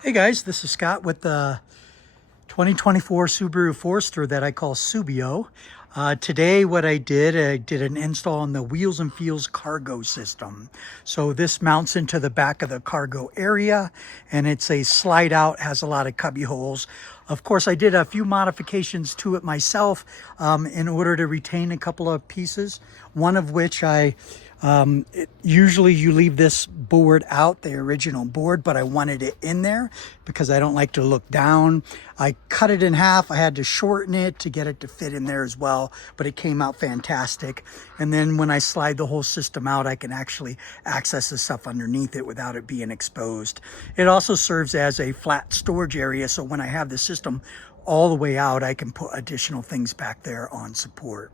Hey guys, this is Scott with the 2024 Subaru Forester that I call Subio. Today what I did an install on the Wheels and Feels cargo system. So this mounts into the back of the cargo area and it's a slide out, has a lot of cubby holes. Of course, I did a few modifications to it myself in order to retain a couple of pieces. One of which usually you leave this board out, the original board, but I wanted it in there because I don't like to look down. I cut it in half. I had to shorten it to get it to fit in there as well, but it came out fantastic. And then when I slide the whole system out, I can actually access the stuff underneath it without it being exposed. It also serves as a flat storage area, so when I have the system all the way out, I can put additional things back there on support.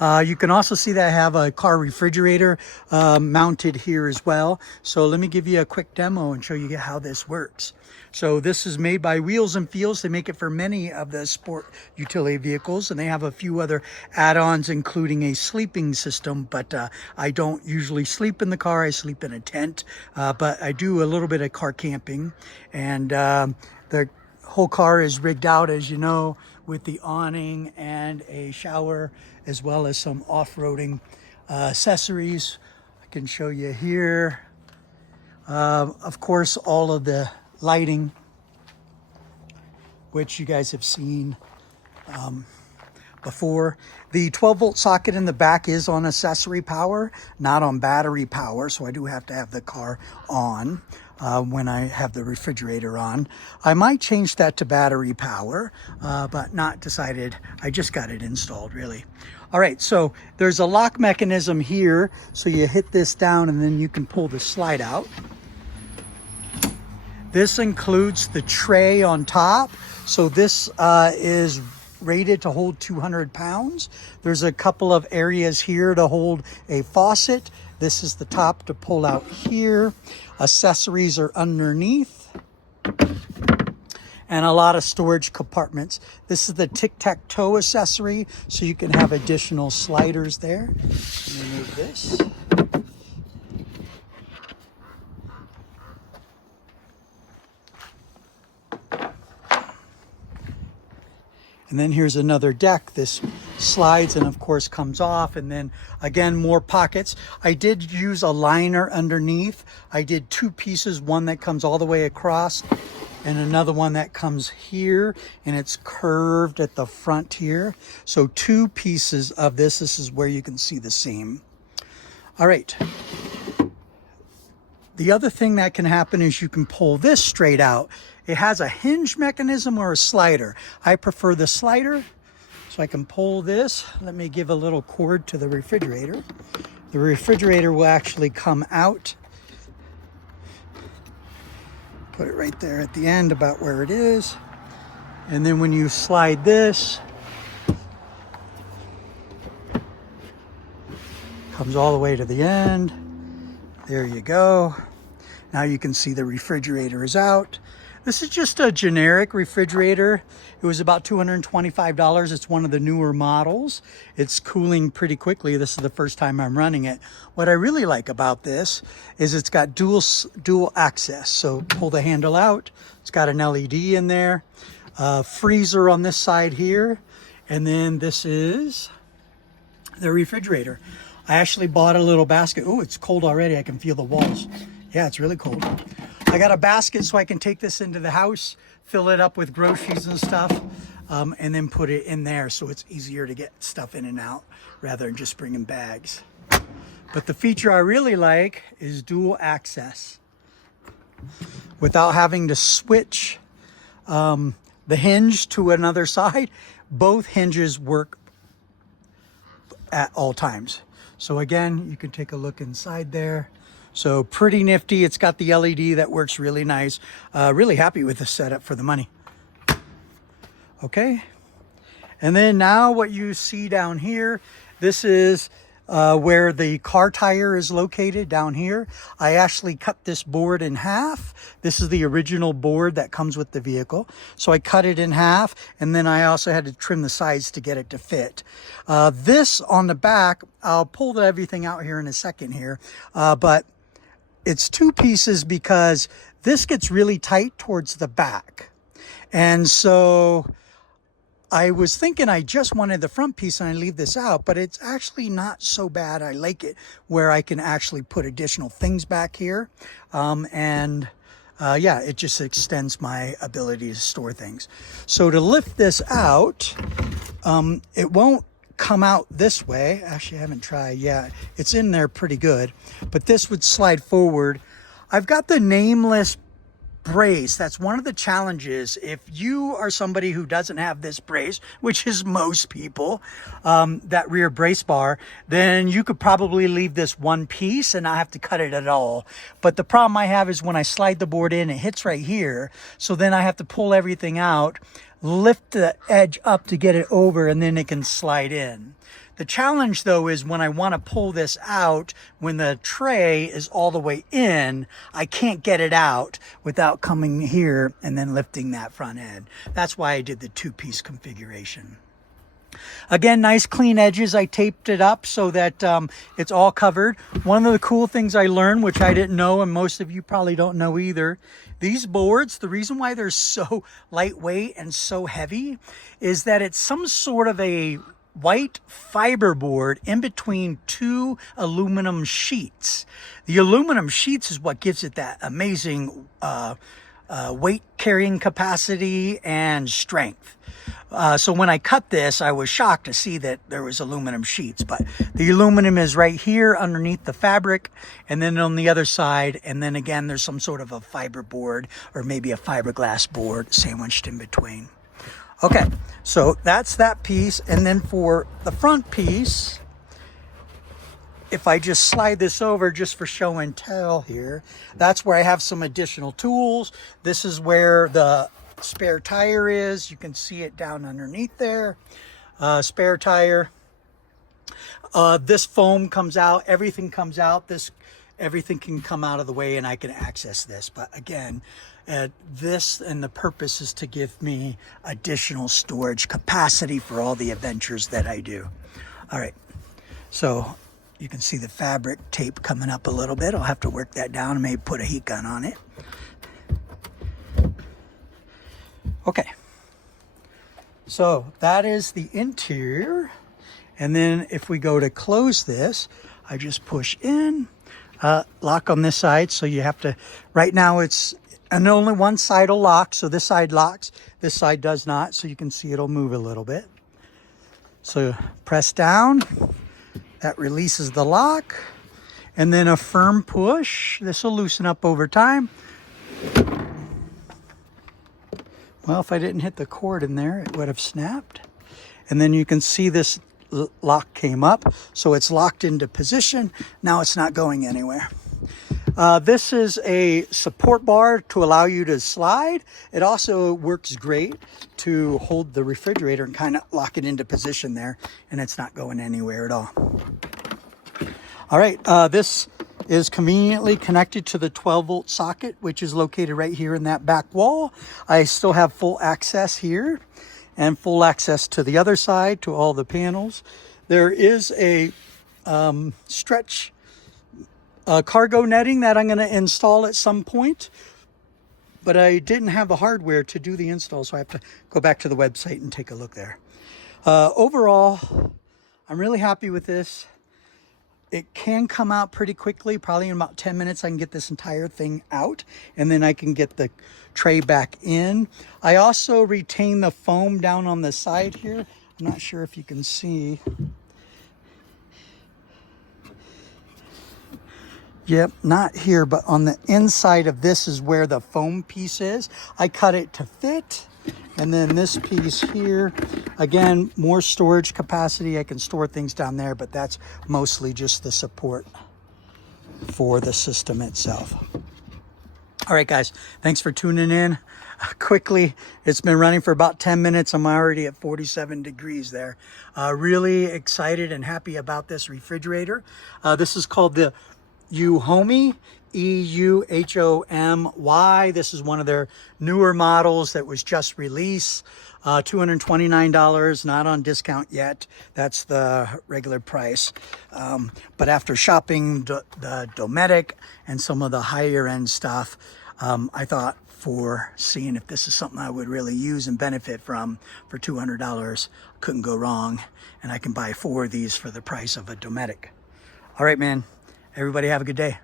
You can also see that I have a car refrigerator mounted here as well. So let me give you a quick demo and show you how this works. So this is made by Wheels and Feels. They make it for many of the sport utility vehicles, and they have a few other add-ons, including a sleeping system, but I don't usually sleep in the car. I sleep in a tent, but I do a little bit of car camping, and the whole car is rigged out, as you know, with the awning and a shower, as well as some off-roading accessories. I can show you here. Of course, all of the lighting, which you guys have seen before. The 12-volt socket in the back is on accessory power, not on battery power, so I do have to have the car on when I have the refrigerator on. I might change that to battery power, but not decided. I just got it installed, really. All right, so there's a lock mechanism here, so you hit this down and then you can pull the slide out. This includes the tray on top, so this is rated to hold 200 pounds. There's a couple of areas here to hold a faucet. This is the top to pull out here. Accessories are underneath. And a lot of storage compartments. This is the tic-tac-toe accessory, so you can have additional sliders there. Let me move this. And then here's another deck. This slides and of course comes off, and then again more pockets. I did use a liner underneath. I did two pieces, one that comes all the way across and another one that comes here, and it's curved at the front here. So two pieces of this. This is where you can see the seam. All right. The other thing that can happen is you can pull this straight out. It has a hinge mechanism or a slider. I prefer the slider, so I can pull this. Let me give a little cord to the refrigerator. The refrigerator will actually come out. Put it right there at the end, about where it is. And then when you slide this, comes all the way to the end. There you go. Now you can see the refrigerator is out. This is just a generic refrigerator. It was about $225. It's one of the newer models. It's cooling pretty quickly. This is the first time I'm running it. What I really like about this is it's got dual access. So pull the handle out. It's got an LED in there. Freezer on this side here. And then this is the refrigerator. I actually bought a little basket. Oh, it's cold already. I can feel the walls. Yeah, it's really cold. I got a basket so I can take this into the house, fill it up with groceries and stuff, and then put it in there so it's easier to get stuff in and out rather than just bringing bags. But the feature I really like is dual access. Without having to switch the hinge to another side, both hinges work at all times. So again, you can take a look inside there. So pretty nifty. It's got the LED that works really nice. Really happy with the setup for the money. Okay. And then now what you see down here, this is where the car tire is located down here. I actually cut this board in half. This is the original board that comes with the vehicle. So I cut it in half, and then I also had to trim the sides to get it to fit. This on the back, I'll pull everything out here in a second here, but it's two pieces because this gets really tight towards the back. And so I was thinking I just wanted the front piece and I leave this out, but it's actually not so bad. I like it where I can actually put additional things back here. Yeah, it just extends my ability to store things. So to lift this out, it won't come out this way. Actually, I haven't tried. Yeah, it's in there pretty good, but this would slide forward. I've got the nameless brace. That's one of the challenges. If you are somebody who doesn't have this brace, which is most people, that rear brace bar, then you could probably leave this one piece and not have to cut it at all. But the problem I have is when I slide the board in, it hits right here. So then I have to pull everything out, lift the edge up to get it over, and then it can slide in. The challenge though is when I want to pull this out, when the tray is all the way in, I can't get it out without coming here and then lifting that front end. That's why I did the two-piece configuration. Again, nice clean edges. I taped it up so that it's all covered. One of the cool things I learned, which I didn't know, and most of you probably don't know either, these boards, the reason why they're so lightweight and so heavy is that it's some sort of a white fiber board in between two aluminum sheets. The aluminum sheets is what gives it that amazing weight carrying capacity and strength. So when I cut this, I was shocked to see that there was aluminum sheets, but the aluminum is right here underneath the fabric and then on the other side. And then again, there's some sort of a fiber board or maybe a fiberglass board sandwiched in between. Okay, so that's that piece. And then for the front piece, if I just slide this over just for show and tell here, that's where I have some additional tools. This is where the spare tire is. You can see it down underneath there. Spare tire. This foam comes out. Everything comes out. Everything can come out of the way and I can access this. But again, this and the purpose is to give me additional storage capacity for all the adventures that I do. All right, so you can see the fabric tape coming up a little bit. I'll have to work that down and maybe put a heat gun on it. Okay, so that is the interior. And then if we go to close this, I just push in, lock on this side. So you have to, right now it's, and only one side will lock. So this side locks, this side does not. So you can see it'll move a little bit. So press down, that releases the lock. And then a firm push. This will loosen up over time. Well, if I didn't hit the cord in there, it would have snapped. And then you can see this lock came up. So it's locked into position. Now it's not going anywhere. This is a support bar to allow you to slide. It also works great to hold the refrigerator and kind of lock it into position there. And it's not going anywhere at all. All right, this is conveniently connected to the 12-volt socket, which is located right here in that back wall. I still have full access here and full access to the other side to all the panels. There is a stretch cargo netting that I'm going to install at some point, but I didn't have the hardware to do the install, so I have to go back to the website and take a look there. Overall, I'm really happy with this. It can come out pretty quickly, probably in about 10 minutes I can get this entire thing out and then I can get the tray back in. I also retain the foam down on the side here. I'm not sure if you can see. Yep, not here, but on the inside of this is where the foam piece is. I cut it to fit. And then this piece here, again, more storage capacity. I can store things down there, but that's mostly just the support for the system itself. All right, guys, thanks for tuning in. Quickly, it's been running for about 10 minutes. I'm already at 47 degrees there. Really excited and happy about this refrigerator. This is called the Euhomy, E-U-H-O-M-Y. This is one of their newer models that was just released. $229, not on discount yet. That's the regular price. But after shopping the Dometic and some of the higher end stuff, I thought for seeing if this is something I would really use and benefit from for $200, couldn't go wrong. And I can buy 4 of these for the price of a Dometic. All right, man. Everybody have a good day.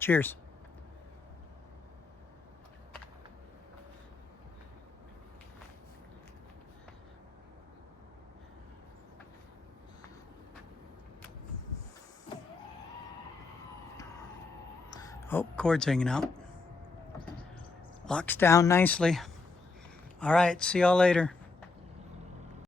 Cheers. Oh, cord's hanging out. Locks down nicely. All right, see y'all later.